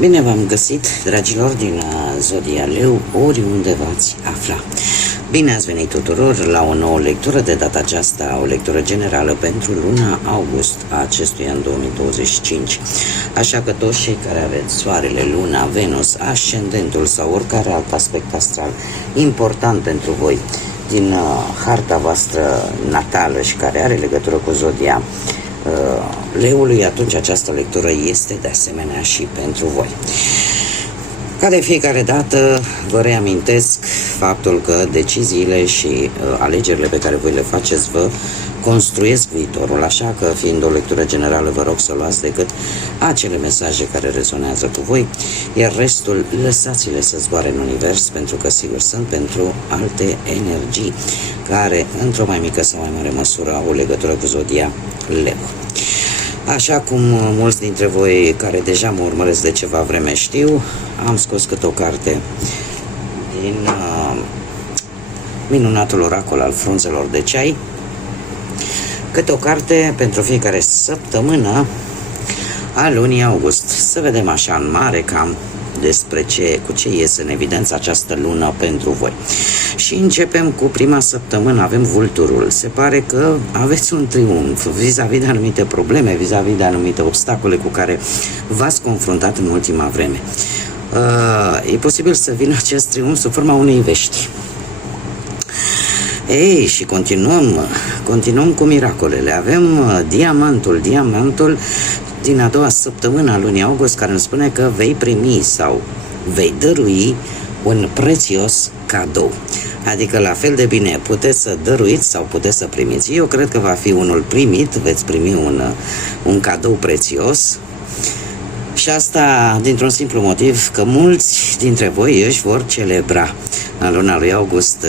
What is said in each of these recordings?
Bine v-am găsit, dragilor, din Zodia Leu, oriunde v-ați afla. Bine ați venit tuturor la o nouă lectură, de data aceasta o lectură generală pentru luna august a acestui an 2025. Așa că toți cei care aveți soarele, luna, Venus, ascendentul sau oricare alt aspect astral important pentru voi din harta voastră natală și care are legătură cu Zodia Leului, atunci această lectură este de asemenea și pentru voi. Ca de fiecare dată vă reamintesc faptul că deciziile și alegerile pe care voi le faceți vă construiesc viitorul, așa că fiind o lectură generală vă rog să luați decât acele mesaje care rezonează cu voi, iar restul lăsați-le să zboare în univers, pentru că sigur sunt pentru alte energii care într-o mai mică sau mai mare măsură au o legătură cu Zodia Leu. Așa cum mulți dintre voi care deja mă urmăresc de ceva vreme știu, am scos câte o carte din minunatul oracol al frunzelor de ceai, câte o carte pentru fiecare săptămână a lunii august. Să vedem așa în mare cam despre cu ce iese în evidență această lună pentru voi. Și începem cu prima săptămână, avem vulturul. Se pare că aveți un triumf vis-a-vis de anumite probleme, vis-a-vis de anumite obstacole cu care v-ați confruntat în ultima vreme. E posibil să vină acest triumf sub forma unei vești. Ei, și continuăm cu miracolele. Avem diamantul din a doua săptămână a lunii august, care îmi spune că vei primi sau vei dărui un prețios cadou. Adică la fel de bine puteți să dăruiți sau puteți să primiți. Eu cred că va fi unul primit, veți primi un cadou prețios. Și asta dintr-un simplu motiv, că mulți dintre voi își vor celebra în luna lui august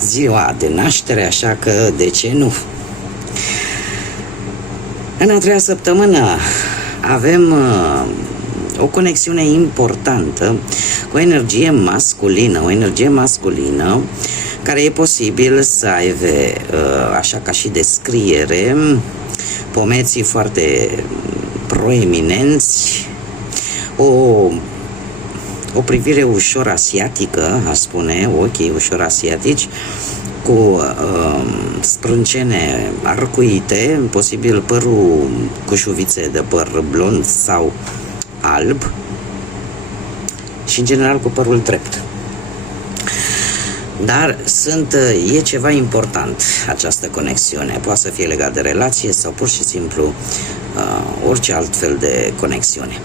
ziua de naștere, așa că de ce nu? În a treia săptămână avem o conexiune importantă cu o energie masculină, care e posibil să aibă, așa ca și descriere, pomeții foarte proeminenți, o privire ușor asiatică, aș spune, ochii ușor asiatici, cu sprâncene arcuite, posibil părul cu șuvițe de păr blond sau alb și în general cu părul drept. Dar e ceva important această conexiune. Poate să fie legat de relație sau pur și simplu orice altfel de conexiune.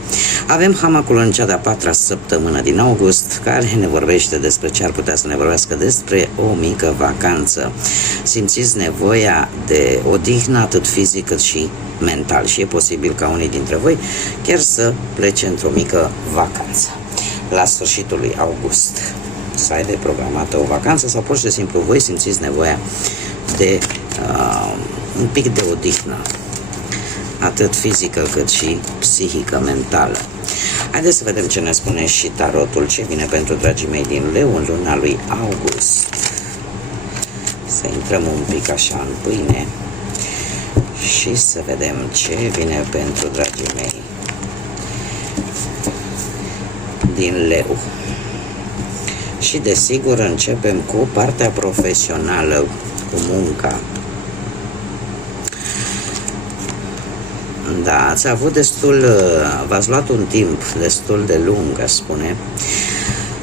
Avem hamacul în cea de-a patra săptămână din august, care ne vorbește despre ce ar putea să ne vorbească despre o mică vacanță. Simțiți nevoia de odihnă atât fizic cât și mental și e posibil ca unii dintre voi chiar să plece într-o mică vacanță la sfârșitul lui august, să aibă programată o vacanță sau pur și simplu voi simțiți nevoia de un pic de odihnă atât fizică cât și psihică, mentală. Haideți să vedem ce ne spune și tarotul, ce vine pentru dragii mei din Leu în luna lui august. Să intrăm un pic așa în pâine și să vedem ce vine pentru dragii mei din Leu. Și desigur începem cu partea profesională, cu munca. Da, ați avut v-ați luat un timp destul de lung, aș spune,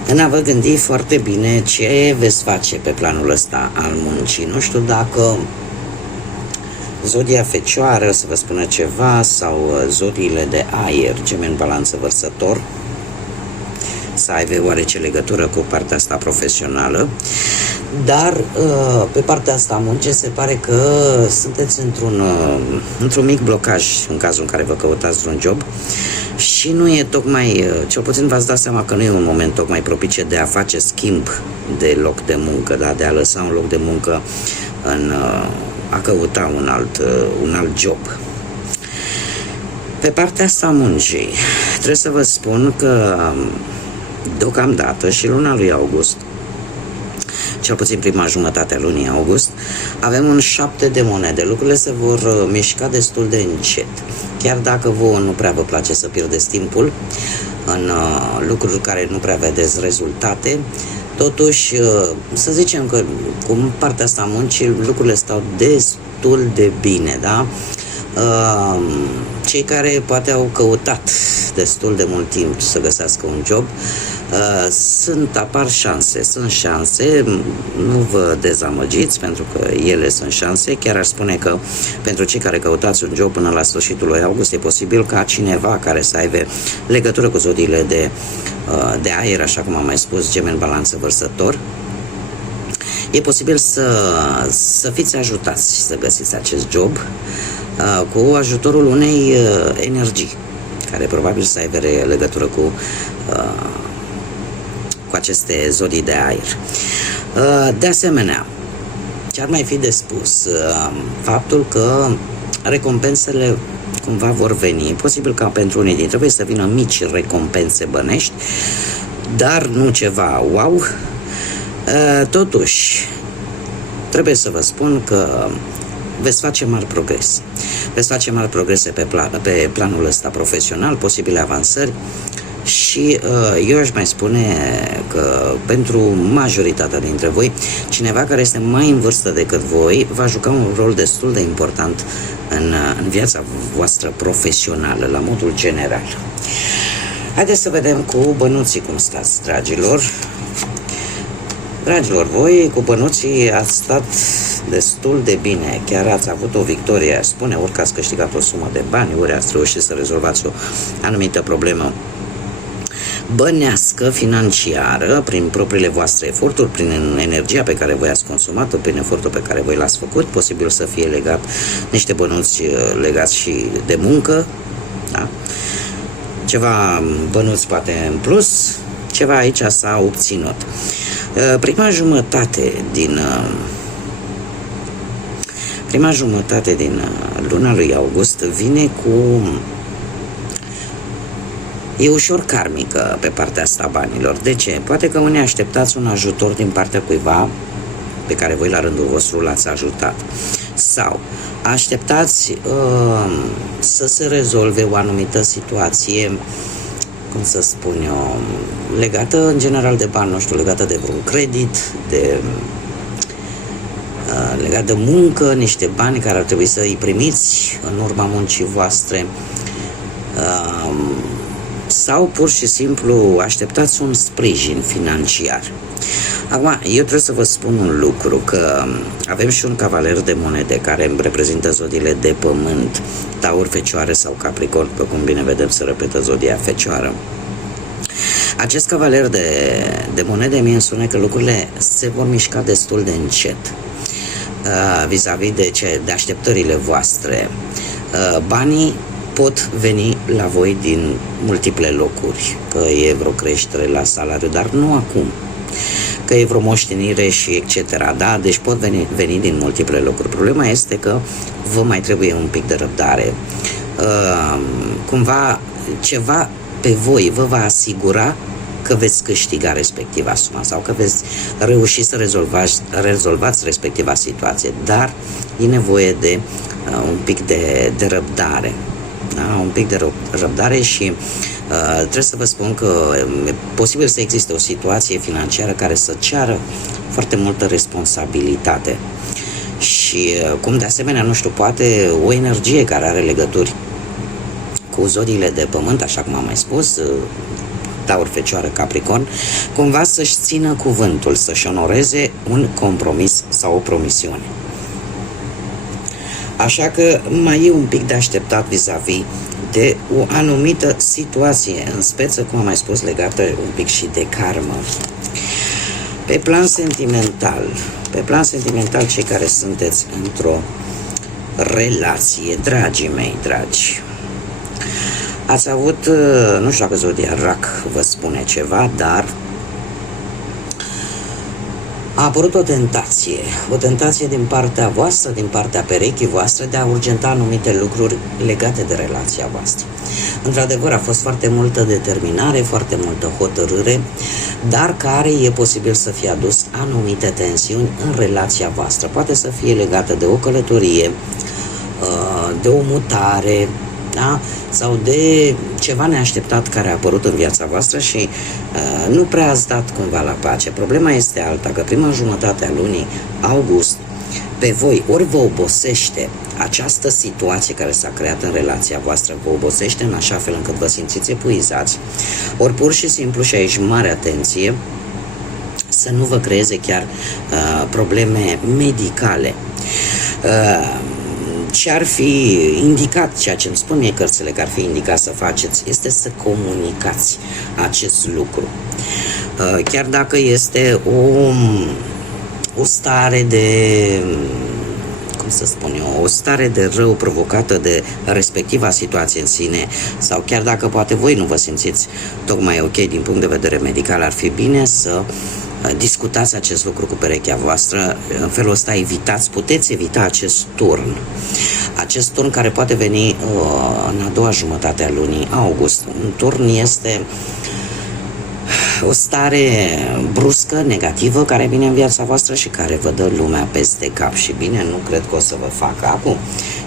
în a vă gândi foarte bine ce veți face pe planul ăsta al muncii. Nu știu dacă Zodia Fecioară să vă spună ceva sau zodiile de aer, Gemeni, Balanță, Vărsător, să aibă oarece legătură cu partea asta profesională, dar pe partea asta a muncii se pare că sunteți într-un mic blocaj în cazul în care vă căutați un job și nu e tocmai, cel puțin v-ați dat seama că nu e un moment tocmai propice de a face schimb de loc de muncă, da? De a lăsa un loc de muncă a căuta un alt job. Pe partea asta a muncii trebuie să vă spun că deocamdată și luna lui august cel puțin prima jumătate a lunii august, avem un 7 de monede. Lucrurile se vor mișca destul de încet. Chiar dacă vouă nu prea vă place să pierdeți timpul în lucruri care nu prea vedeți rezultate, totuși, să zicem că cu partea asta a muncii lucrurile stau destul de bine, da? Cei care poate au căutat destul de mult timp să găsească un job, apar șanse, sunt șanse, nu vă dezamăgiți pentru că ele sunt șanse. Chiar aș spune că pentru cei care căutați un job până la sfârșitul lui august, e posibil ca cineva care să aibă legătură cu zodiile de aer, așa cum am mai spus, Gemeni, Balanță, Vărsător, e posibil să fiți ajutați să găsiți acest job cu ajutorul unei energii care probabil să aibă legătură cu aceste zodii de aer. De asemenea, ce ar mai fi de spus? Faptul că recompensele cumva vor veni. E posibil ca pentru unii dintre voi să vină mici recompense bănești, dar nu ceva wow. Totuși, trebuie să vă spun că veți face mari progrese. Veți face mari progrese pe planul ăsta profesional, posibile avansări și eu aș mai spune că pentru majoritatea dintre voi, cineva care este mai în vârstă decât voi va juca un rol destul de important în viața voastră profesională, la modul general. Haideți să vedem cu bănuții cum stați, dragilor. Dragilor, voi cu bănuții ați stat destul de bine, chiar ați avut o victorie, aș spune, ori că ați câștigat o sumă de bani, ori ați reușit să rezolvați o anumită problemă bănească, financiară, prin propriile voastre eforturi, prin energia pe care voi ați consumat-o, prin efortul pe care voi l-ați făcut, posibil să fie legat niște bănuți legați și de muncă, da? Ceva bănuți poate în plus, ceva aici s-a obținut. Prima jumătate din luna lui august vine e ușor karmică pe partea asta a banilor. De ce? Poate că unii așteptați un ajutor din partea cuiva pe care voi la rândul vostru l-ați ajutat. Sau așteptați să se rezolve o anumită situație, cum să spun eu, legată în general de bani, nu știu, legată de vreun credit, legat de muncă, niște bani care ar trebui să îi primiți în urma muncii voastre, sau pur și simplu așteptați un sprijin financiar. Acum, eu trebuie să vă spun un lucru, că avem și un cavaler de monede care îmi reprezintă zodiile de pământ, Taur, Fecioară sau Capricorn, pe cum bine vedem se repetă zodia Fecioară. Acest cavaler de monede mie îmi spune că lucrurile se vor mișca destul de încet vis-a-vis de așteptările voastre. Banii pot veni la voi din multiple locuri, că e vreo creștere la salariu, dar nu acum, că e vreo moștenire și etc. Da? Deci pot veni din multiple locuri. Problema este că vă mai trebuie un pic de răbdare. Cumva ceva pe voi vă va asigura că veți câștiga respectiva sumă sau că veți reuși să rezolvați respectiva situație, dar e nevoie de un pic de răbdare. Da? Un pic de răbdare și trebuie să vă spun că e posibil să existe o situație financiară care să ceară foarte multă responsabilitate și cum de asemenea, nu știu, poate o energie care are legături cu zodiile de pământ, așa cum am mai spus, Taur, Fecioară, Capricorn, cumva să-și țină cuvântul, să-și onoreze un compromis sau o promisiune. Așa că mai e un pic de așteptat vis-a-vis de o anumită situație, în speță, cum am mai spus, legată un pic și de karmă. Pe plan sentimental, cei care sunteți într-o relație, dragii mei, dragi, ați avut, nu știu dacă zodia Rac vă spune ceva, dar A apărut o tentație din partea voastră, din partea perechii voastre, de a urgenta anumite lucruri legate de relația voastră. Într-adevăr, a fost foarte multă determinare, foarte multă hotărâre, dar care e posibil să fie adus anumite tensiuni în relația voastră. Poate să fie legată de o călătorie, de o mutare, da? Sau de ceva neașteptat care a apărut în viața voastră și nu prea ați dat cumva la pace. Problema este alta, că prima jumătate a lunii august pe voi ori vă obosește această situație care s-a creat în relația voastră, vă obosește în așa fel încât vă simțiți epuizați, ori pur și simplu, și aici mare atenție, să nu vă creeze chiar probleme medicale. Ce ar fi indicat, ceea ce îmi spun mie cărțile că ar fi indicat să faceți, este să comunicați acest lucru. Chiar dacă este o stare de, cum să spun eu, o stare de rău provocată de respectiva situație în sine, sau chiar dacă poate voi nu vă simțiți tocmai ok din punct de vedere medical, ar fi bine să discutați acest lucru cu perechea voastră. În felul ăsta puteți evita acest turn. Acest turn care poate veni în a doua jumătate a lunii august. Un turn este o stare bruscă, negativă, care vine în viața voastră și care vă dă lumea peste cap. Și bine, nu cred că o să vă facă. Acum,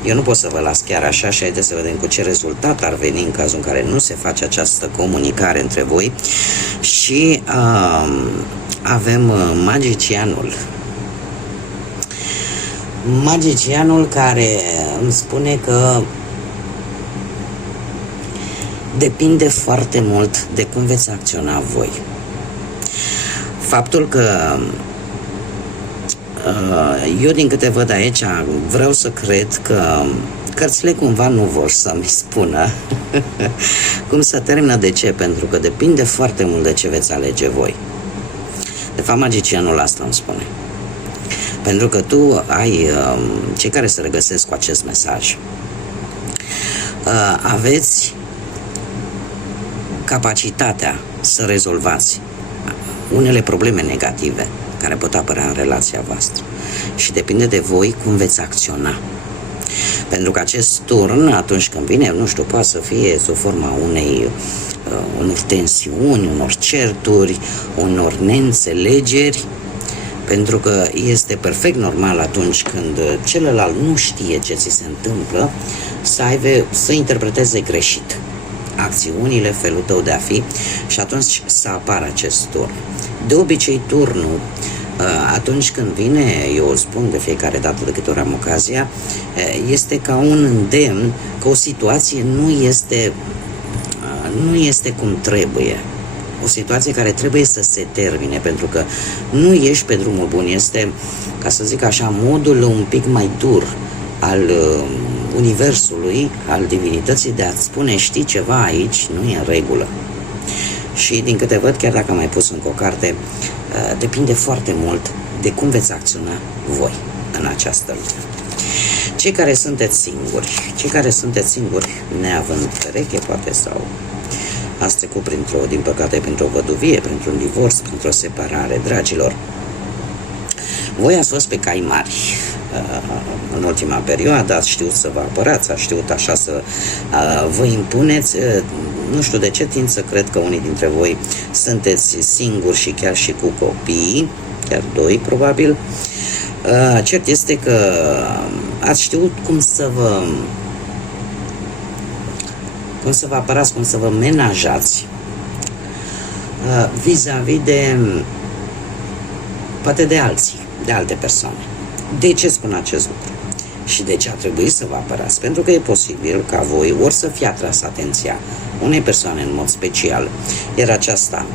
eu nu pot să vă las chiar așa și haideți să vedem cu ce rezultat ar veni în cazul în care nu se face această comunicare între voi. Și avem magicianul. Magicianul care îmi spune că depinde foarte mult de cum veți acționa voi. Faptul că eu din câte văd aici vreau să cred că cărțile cumva nu vor să-mi spună cum să termină. De ce? Pentru că depinde foarte mult de ce veți alege voi. De fapt, magicianul asta îmi spune. Pentru că tu ai, cei care se regăsesc cu acest mesaj, aveți capacitatea să rezolvați unele probleme negative care pot apărea în relația voastră. Și depinde de voi cum veți acționa. Pentru că acest turn, atunci când vine, nu știu, poate să fie sub forma unor tensiuni, unor certuri, unor neînțelegeri, pentru că este perfect normal atunci când celălalt nu știe ce ți se întâmplă să interpreteze greșit acțiunile, felul tău de a fi, și atunci să apară acest turn. De obicei, turnul, atunci când vine, eu o spun de fiecare dată de câte ori am ocazia, este ca un îndemn că o situație nu este cum trebuie. O situație care trebuie să se termine, pentru că nu ești pe drumul bun. Este, ca să zic așa, modul un pic mai dur al universului, al divinității, de a-ți spune, știi ceva aici, nu e în regulă. Și din câte văd, chiar dacă am mai pus încă o carte, depinde foarte mult de cum veți acționa voi în această lume. Cei care sunteți singuri, neavând pereche, poate, sau ați trecut din păcate, printr-o văduvie, printr-un divorț, printr-o separare, dragilor, voi ați fost pe cai mari în ultima perioadă, ați știut să vă apărați, ați știut așa să vă impuneți. Nu știu de ce tind să cred că unii dintre voi sunteți singuri și chiar și cu copii, chiar doi probabil. Cert este că ați știut cum să vă apărați, cum să vă menajați vis-a-vis de, poate de alții, de alte persoane. De ce spun acest lucru? Și de ce a trebuit să vă apărați? Pentru că e posibil ca voi ori să fie atras atenția unei persoane în mod special, iar aceasta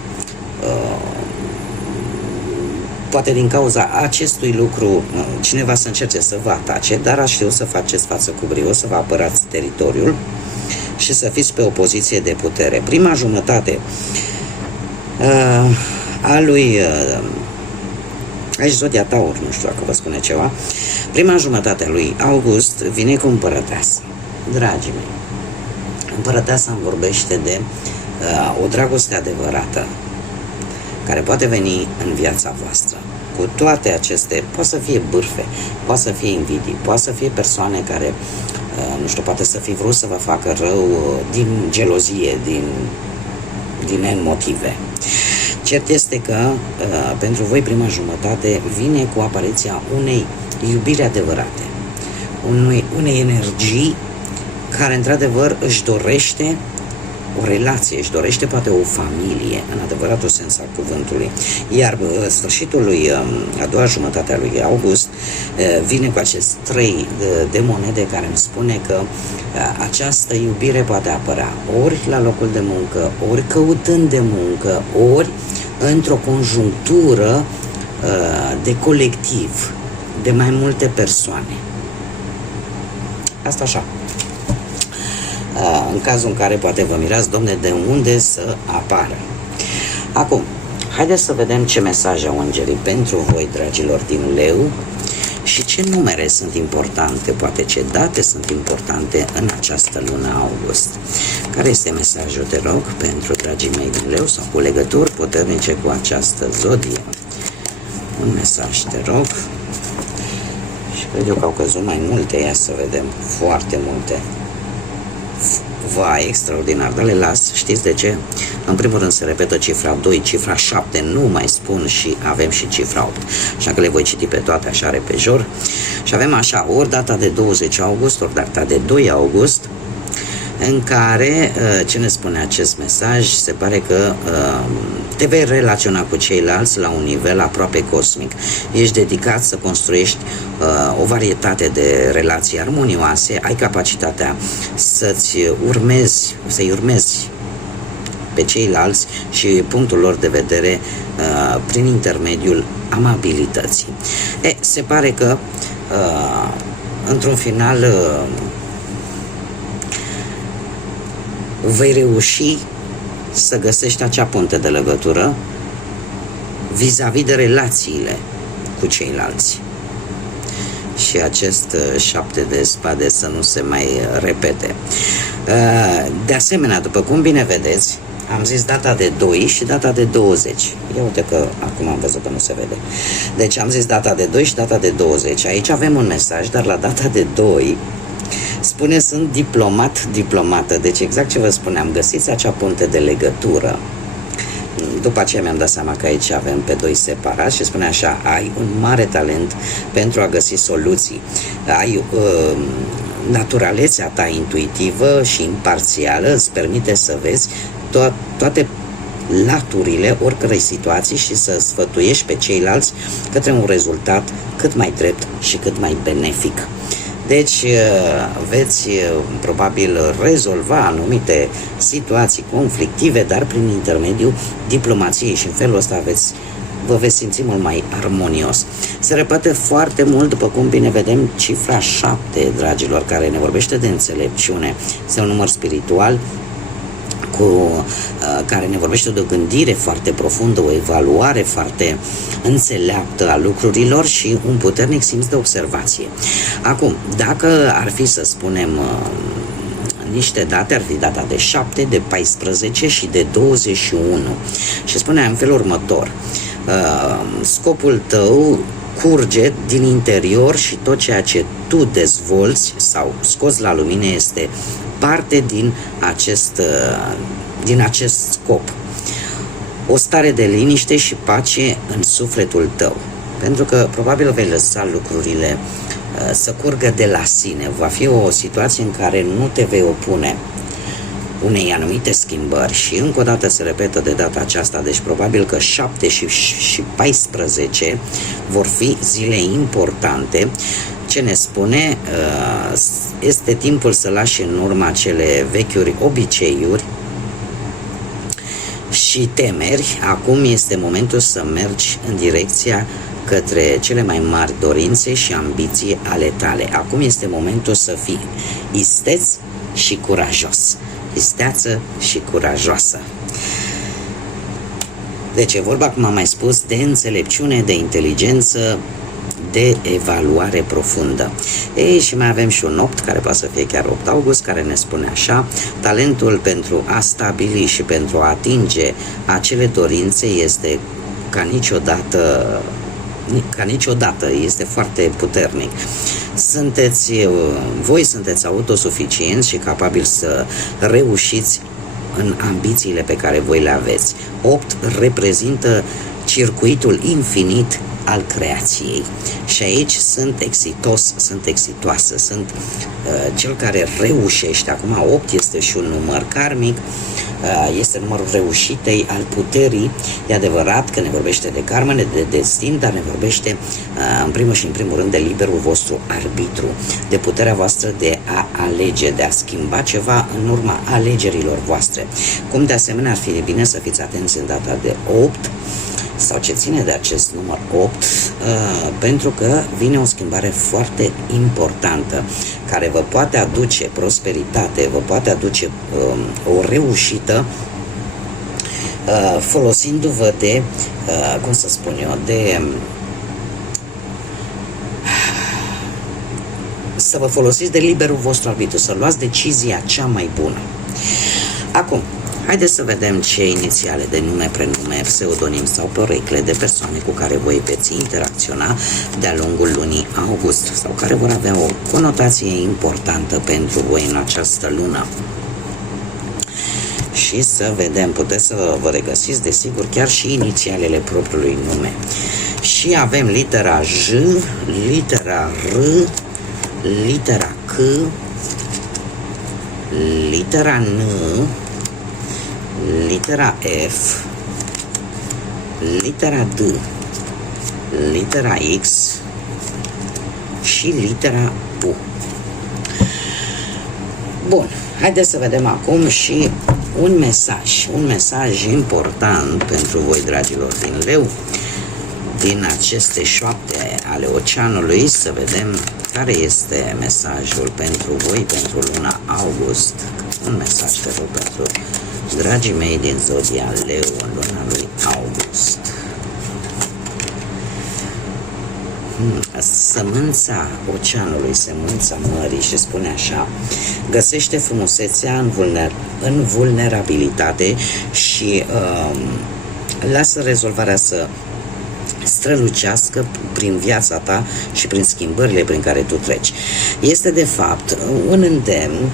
poate din cauza acestui lucru cineva să încerce să vă atace, dar ați știut să faceți față cu brio, să vă apărați teritoriul și să fiți pe o poziție de putere. Prima jumătate a lui aici Zodia Taur, nu știu dacă vă spune ceva, prima jumătate a lui august vine cu împărăteasa. Dragii mei, împărăteasa îmi vorbește de o dragoste adevărată care poate veni în viața voastră, cu toate aceste, poate să fie bârfe, poate să fie invidii, poate să fie persoane care, nu știu, poate să fi vrut să vă facă rău din gelozie, din N motive. Cert este că pentru voi prima jumătate vine cu apariția unei iubiri adevărate, unei energii care într-adevăr își dorește o relație, își dorește poate o familie, în adevăratul sens al cuvântului. Iar sfârșitul lui, a doua jumătate a lui august, vine cu acest 3 de monede care îmi spune că această iubire poate apărea ori la locul de muncă, ori căutând de muncă, ori într-o conjunctură de colectiv, de mai multe persoane. Asta așa. În cazul în care poate vă mirați, domne, de unde să apară. Acum, haideți să vedem ce mesaj au îngerii pentru voi, dragilor din Leu, și ce numere sunt importante, poate ce date sunt importante în această lună august. Care este mesajul, te rog, pentru dragii mei din Leu sau cu legături puternice cu această zodie? Un mesaj, te rog. Și cred eu că au căzut mai multe, ia să vedem, foarte multe. Vai, extraordinar, dar le las, știți de ce? În primul rând se repetă cifra 2, cifra 7, nu mai spun și avem și cifra 8, așa că le voi citi pe toate așa repejor. Și avem așa, ori data de 20 august, ori data de 2 august, în care, ce ne spune acest mesaj, se pare că te vei relaționa cu ceilalți la un nivel aproape cosmic. Ești dedicat să construiești o varietate de relații armonioase, ai capacitatea să-i urmezi pe ceilalți și punctul lor de vedere prin intermediul amabilității. Se pare că într-un final vei reuși să găsești acea punte de legătură vis-a-vis de relațiile cu ceilalți. Și acest 7 de spade să nu se mai repete. De asemenea, după cum bine vedeți, am zis data de 2 și data de 20. Ia uite că acum am văzut că nu se vede. Deci am zis data de 2 și data de 20. Aici avem un mesaj, dar la data de 2 spune sunt diplomată. Deci exact ce vă spuneam, găsiți acea punte de legătură. După aceea mi-am dat seama că aici avem pe 2 separați și spune așa, ai un mare talent pentru a găsi soluții. Ai naturalețea ta intuitivă și imparțială îți permite să vezi toate laturile oricărei situații și să sfătuiești pe ceilalți către un rezultat cât mai drept și cât mai benefic. Deci veți probabil rezolva anumite situații conflictive, dar prin intermediul diplomației și în felul ăsta vă veți simți mult mai armonios. Se repete foarte mult, după cum bine vedem, cifra 7, dragilor, care ne vorbește de înțelepciune. Este un număr spiritual care ne vorbește de o gândire foarte profundă, o evaluare foarte înțeleaptă a lucrurilor și un puternic simț de observație. Acum, dacă ar fi să spunem niște date, ar fi data de 7, de 14 și de 21. Și spunea în felul următor, scopul tău curge din interior și tot ceea ce tu dezvolți sau scoți la lumină este parte din acest scop. O stare de liniște și pace în sufletul tău. Pentru că probabil vei lăsa lucrurile să curgă de la sine. Va fi o situație în care nu te vei opune unei anumite schimbări și încă o dată se repetă de data aceasta, deci probabil că 7 și 14 vor fi zile importante. Ce ne spune? Este timpul să lași în urmă acele vechiuri obiceiuri și temeri. Acum este momentul să mergi în direcția către cele mai mari dorințe și ambiții ale tale. Acum este momentul să fii isteț și curajos. Isteață și curajoasă. Deci e vorba, cum am mai spus, de înțelepciune, de inteligență, de evaluare profundă. Și mai avem și un 8, care poate să fie chiar 8 august, care ne spune așa, talentul pentru a stabili și pentru a atinge acele dorințe este ca niciodată ca niciodată, este foarte puternic. Voi sunteți autosuficienți și capabili să reușiți în ambițiile pe care voi le aveți. 8 reprezintă circuitul infinit al creației. Și aici sunt exitos, sunt exitoasă, sunt cel care reușește. Acum 8 este și un număr karmic, este numărul reușitei, al puterii. E adevărat că ne vorbește de karmă, de destin, dar ne vorbește în primul și în primul rând de liberul vostru arbitru, de puterea voastră de a alege, de a schimba ceva în urma alegerilor voastre. Cum de asemenea ar fi bine să fiți atenți în data de 8 sau ce ține de acest număr 8, pentru că vine o schimbare foarte importantă care vă poate aduce prosperitate, vă poate aduce o reușită, folosindu-vă de, cum să spun eu, de să vă folosiți de liberul vostru arbitru, să luați decizia cea mai bună. Acum, haideți să vedem ce inițiale de nume, prenume, pseudonim sau porecle de persoane cu care voi veți interacționa de-a lungul lunii august sau care vor avea o conotație importantă pentru voi în această lună. Și să vedem, puteți să vă regăsiți, desigur, chiar și inițialele propriului nume. Și avem litera J, litera R, litera C, litera N, litera F, litera D, litera X și litera U. Bun, haideți să vedem acum și un mesaj important pentru voi, dragilor din Leu, din aceste 7 ale oceanului, să vedem care este mesajul pentru voi, pentru luna august. Un mesaj, te rog, pentru dragii mei din zodia Leu în luna lui august. Sămânța oceanului, sămânța mării, și spune așa: găsește frumusețea în vulnerabilitate și lasă rezolvarea să strălucească prin viața ta și prin schimbările prin care tu treci. Este de fapt un îndemn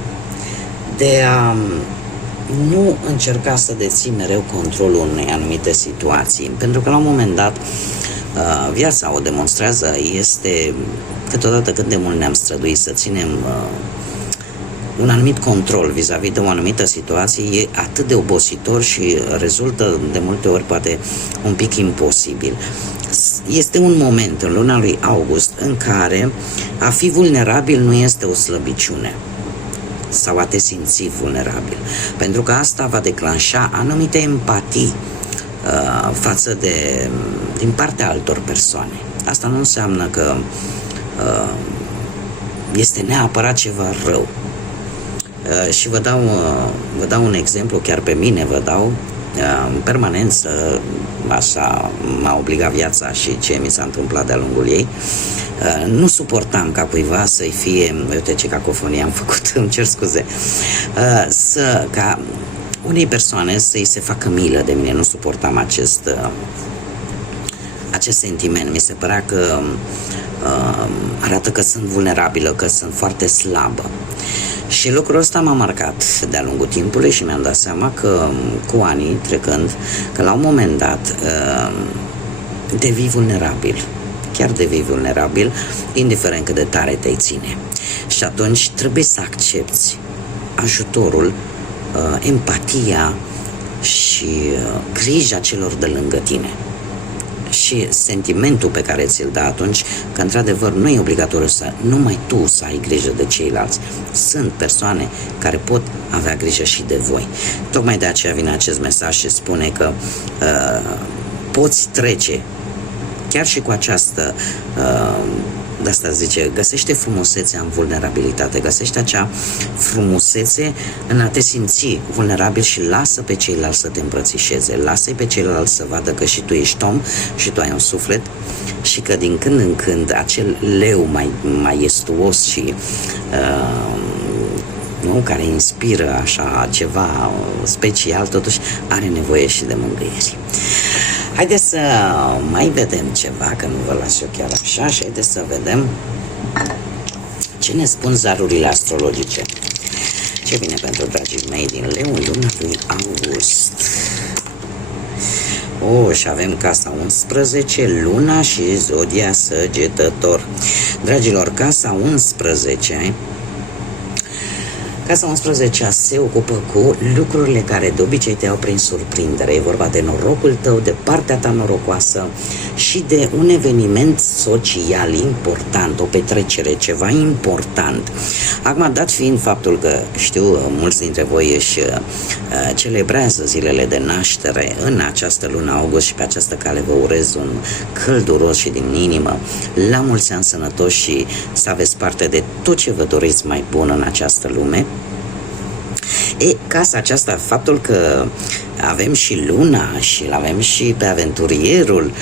de a nu încerca să deții mereu controlul unei anumite situații, pentru că la un moment dat viața o demonstrează, este câteodată cât de mult ne-am străduit să ținem un anumit control vis-a-vis de o anumită situație, e atât de obositor și rezultă de multe ori poate un pic imposibil. Este un moment în luna lui august în care a fi vulnerabil nu este o slăbiciune sau a te simți vulnerabil, pentru că asta va declanșa anumite empatii față de din partea altor persoane. Asta nu înseamnă că este neapărat ceva rău. Și vă dau un exemplu, chiar pe mine vă dau, în permanență, așa m-a obligat viața și ce mi s-a întâmplat de-a lungul ei. Nu suportam ca cuiva să-i fie, uite ce cacofonie am făcut, îmi cer scuze, ca unei persoane să-i se facă milă de mine. Nu suportam acest sentiment. Mi se părea că arată că sunt vulnerabilă, că sunt foarte slabă. Și lucrul ăsta m-a marcat de-a lungul timpului și mi-am dat seama că cu anii trecând, că la un moment dat devii vulnerabil. Chiar devii vulnerabil, indiferent cât de tare te-ai ține. Și atunci trebuie să accepti ajutorul, empatia și grija celor de lângă tine. Și sentimentul pe care ți-l dă atunci, că într-adevăr nu e obligatoriu să numai tu să ai grijă de ceilalți. Sunt persoane care pot avea grijă și de voi. Tocmai de aceea vine acest mesaj și spune că poți trece chiar și cu această de asta zice, găsește frumusețea în vulnerabilitate, găsește acea frumusețe în a te simți vulnerabil și lasă pe ceilalți să te îmbrățișeze, lasă-i pe ceilalți să vadă că și tu ești om și tu ai un suflet și că din când în când acel leu mai maestuos și care inspiră așa ceva special, totuși are nevoie și de mângâieri. Haideți să mai vedem ceva, că nu vă las eu chiar așa, și haideți să vedem ce ne spun zarurile astrologice. Ce vine pentru dragii mei din Leu în luna lui August? Și avem casa 11, luna și zodia Săgetător. Dragilor, casa 11 se ocupă cu lucrurile care de obicei te iau prin surprindere. E vorba de norocul tău, de partea ta norocoasă și de un eveniment social important, o petrecere, ceva important. Acum, dat fiind faptul că știu, mulți dintre voi își celebrează zilele de naștere în această lună august și pe această cale vă urez un călduros și din inimă la mulți ani sănătoși și să aveți parte de tot ce vă doriți mai bun în această lume. Casa aceasta, faptul că avem și luna și avem și pe aventurierul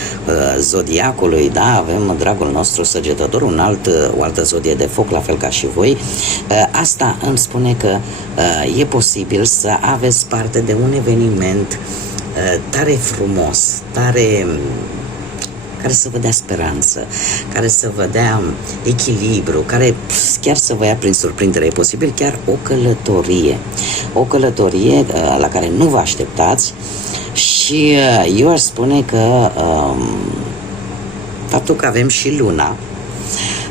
zodiacului, da, avem dragul nostru Săgetător, o altă zodie de foc, la fel ca și voi, asta îmi spune că e posibil să aveți parte de un eveniment tare frumos, care să vă dea speranță, care să vă dea echilibru, care chiar să vă ia prin surprindere. E posibil chiar o călătorie la care nu vă așteptați și eu aș spune că faptul că avem și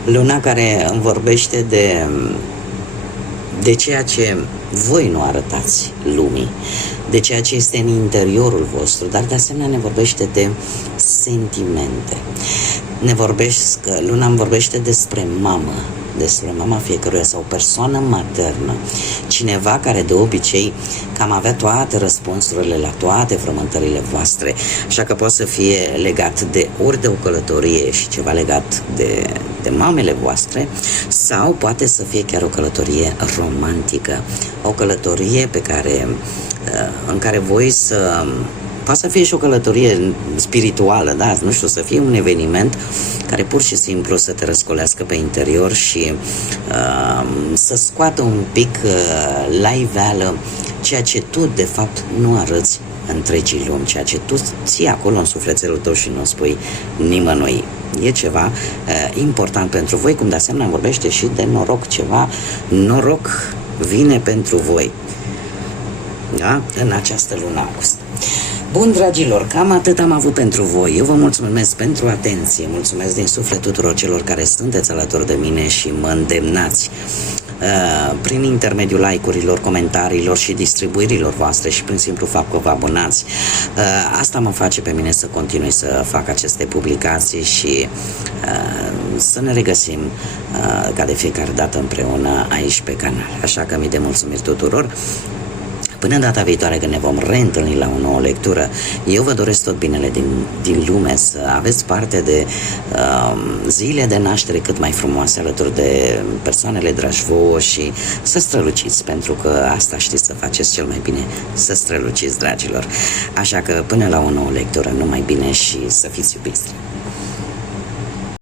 luna care îmi vorbește de ceea ce voi nu arătați lumii, de ceea ce este în interiorul vostru, dar de asemenea ne vorbește de sentimente. Luna îmi vorbește despre mama fiecăruia sau o persoană maternă, cineva care de obicei cam avea toate răspunsurile la toate frământările voastre, așa că poate să fie legat de ori de o călătorie și ceva legat de mamele voastre, sau poate să fie chiar o călătorie romantică, o călătorie în care voi poate să fie și o călătorie spirituală, da? Nu știu, să fie un eveniment care pur și simplu să te răscolească pe interior și să scoată un pic la iveală ceea ce tu de fapt nu arăți întregii lumi, ceea ce tu ții acolo în sufletelul tău și nu spui nimănui. E ceva important pentru voi, cum de asemenea vorbește și de noroc, noroc vine pentru voi, da? În această lună august. Bun, dragilor, cam atât am avut pentru voi. Eu vă mulțumesc pentru atenție, mulțumesc din suflet tuturor celor care sunteți alături de mine și mă îndemnați prin intermediul like-urilor, comentariilor și distribuirilor voastre și prin simplu fapt că vă abonați. Asta mă face pe mine să continui să fac aceste publicații și să ne regăsim ca de fiecare dată împreună aici pe canal. Așa că mii de mulțumiri tuturor. Până data viitoare când ne vom reîntâlni la o nouă lectură, eu vă doresc tot binele din lume, să aveți parte de zile de naștere cât mai frumoase alături de persoanele dragi vouă și să străluciți, pentru că asta știți să faceți cel mai bine, să străluciți, dragilor. Așa că până la o nouă lectură, numai bine și să fiți iubiți!